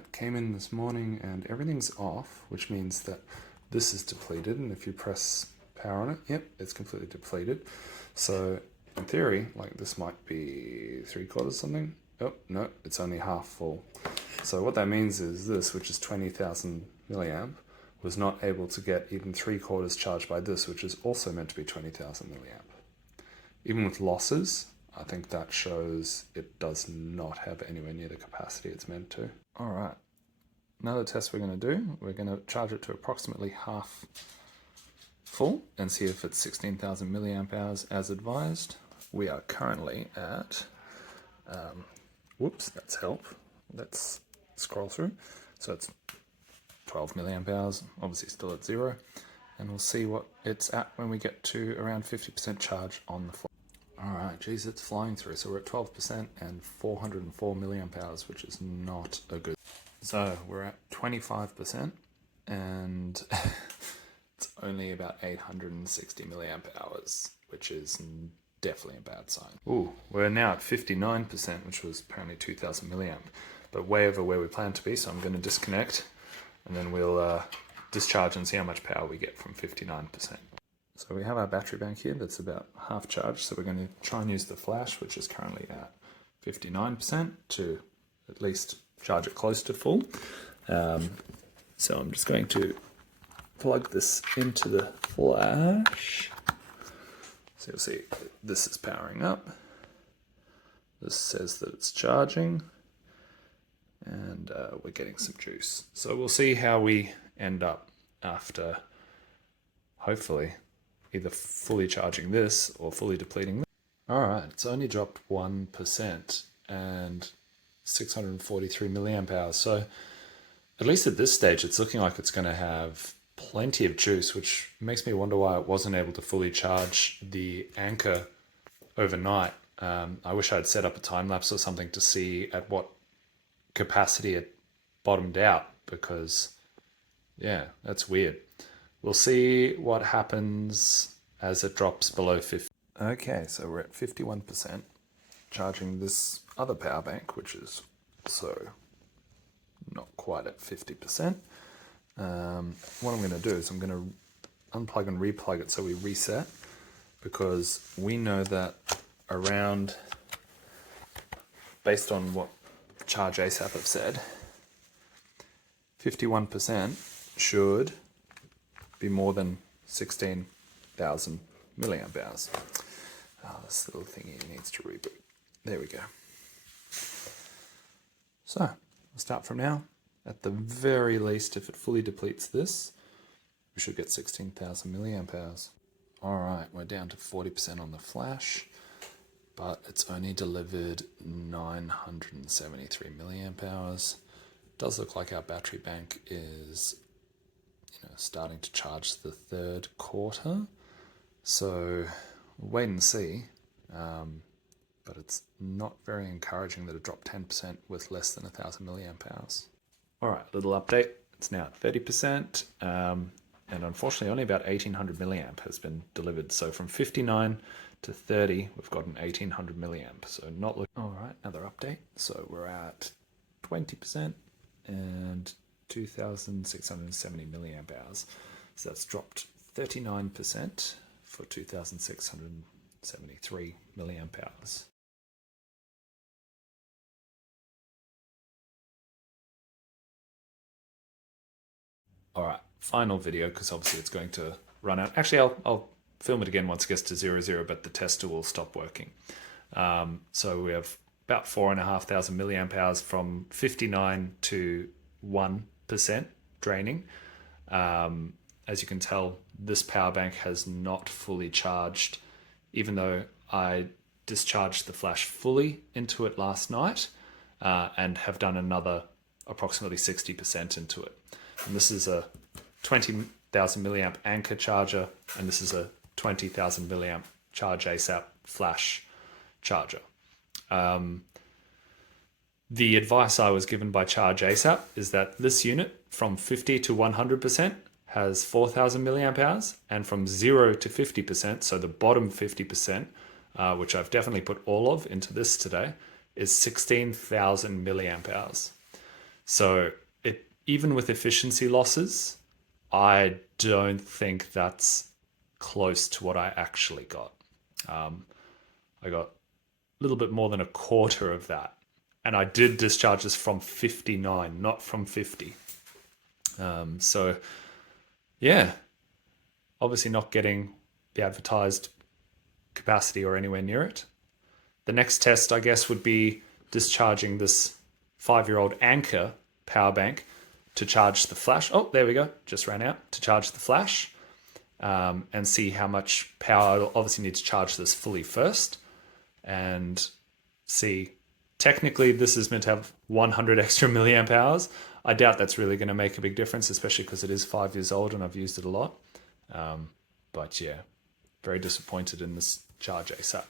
Alright, came in this morning and everything's off, which means that this is depleted, and if you press power on it, yep, it's completely depleted. So in theory, like this might be 3/4 something. Oh, no, it's only half full. So what that means is this, which is 20,000 milliamp, was not able to get even 3/4 charged by this, which is also meant to be 20,000 milliamp. Even with losses, I think that shows it does not have anywhere near the capacity it's meant to. All right, another test we're going to do, we're going to charge it to approximately half full and see if it's 16,000 milliamp hours as advised. We are currently at, whoops, that's help. Let's scroll through. So it's 12 milliamp hours, obviously still at 0. And we'll see what it's at when we get to around 50% charge on the floor. All right, geez, it's flying through. So we're at 12% and 404 milliamp hours, which is not a good. So we're at 25% and it's only about 860 milliamp hours, which is definitely a bad sign. Ooh, we're now at 59%, which was apparently 2000 milliamp, but way over where we plan to be. So I'm going to disconnect and then we'll discharge and see how much power we get from 59%. So we have our battery bank here that's about half charged. So we're going to try and use the flash, which is currently at 59%, to at least charge it close to full. So I'm just going to plug this into the flash. So you'll see this is powering up. This says that it's charging and we're getting some juice. So we'll see how we end up after, hopefully, either fully charging this or fully depleting this. All right, it's only dropped 1% and 643 milliamp hours. So at least at this stage, it's looking like it's going to have plenty of juice, which makes me wonder why it wasn't able to fully charge the anchor overnight. I wish I'd set up a time lapse or something to see at what capacity it bottomed out, because yeah, that's weird. We'll see what happens as it drops below 50. Okay, so we're at 51%, charging this other power bank, which is also not quite at 50%. What I'm going to do is I'm going to unplug and replug it so we reset, because we know that around, based on what chargeASAP have said, 51% should be more than 16,000 milliamp hours. Oh, this little thingy needs to reboot. There we go. So we'll start from now. At the very least, if it fully depletes this, we should get 16,000 milliamp hours. All right, we're down to 40% on the flash, but it's only delivered 973 milliamp hours. Does look like our battery bank is, starting to charge the third quarter. So we'll wait and see. But it's not very encouraging that it dropped 10% with less than 1,000 milliamp hours. All right, little update. It's now at 30%. And unfortunately, only about 1,800 milliamp has been delivered. So from 59 to 30, we've got an 1,800 milliamp. So not looking. All right, another update. So we're at 20% and 2,670 milliamp hours. So that's dropped 39% for 2,673 milliamp hours. All right, final video, because obviously it's going to run out. Actually, I'll film it again once it gets to 0, but the tester will stop working. So we have about 4,500 milliamp hours from 59 to 1% draining. As you can tell, this power bank has not fully charged, even though I discharged the flash fully into it last night and have done another approximately 60% into it. And this is a 20,000 milliamp anchor charger, and this is a 20,000 milliamp chargeASAP flash charger. The advice I was given by chargeASAP is that this unit from 50 to 100% has 4,000 milliamp hours, and from 0 to 50%, so the bottom 50%, which I've definitely put all of into this today, is 16,000 milliamp hours. So even with efficiency losses, I don't think that's close to what I actually got. I got a little bit more than a quarter of that. And I did discharge this from 59, not from 50. So, yeah, obviously not getting the advertised capacity or anywhere near it. The next test, I guess, would be discharging this 5-year-old Anker power bank to charge the flash. Oh, there we go. Just ran out to charge the flash and see how much power. I'll obviously need to charge this fully first and see. Technically, this is meant to have 100 extra milliamp hours. I doubt that's really going to make a big difference, especially because it is 5 years old and I've used it a lot. But yeah, very disappointed in this chargeASAP.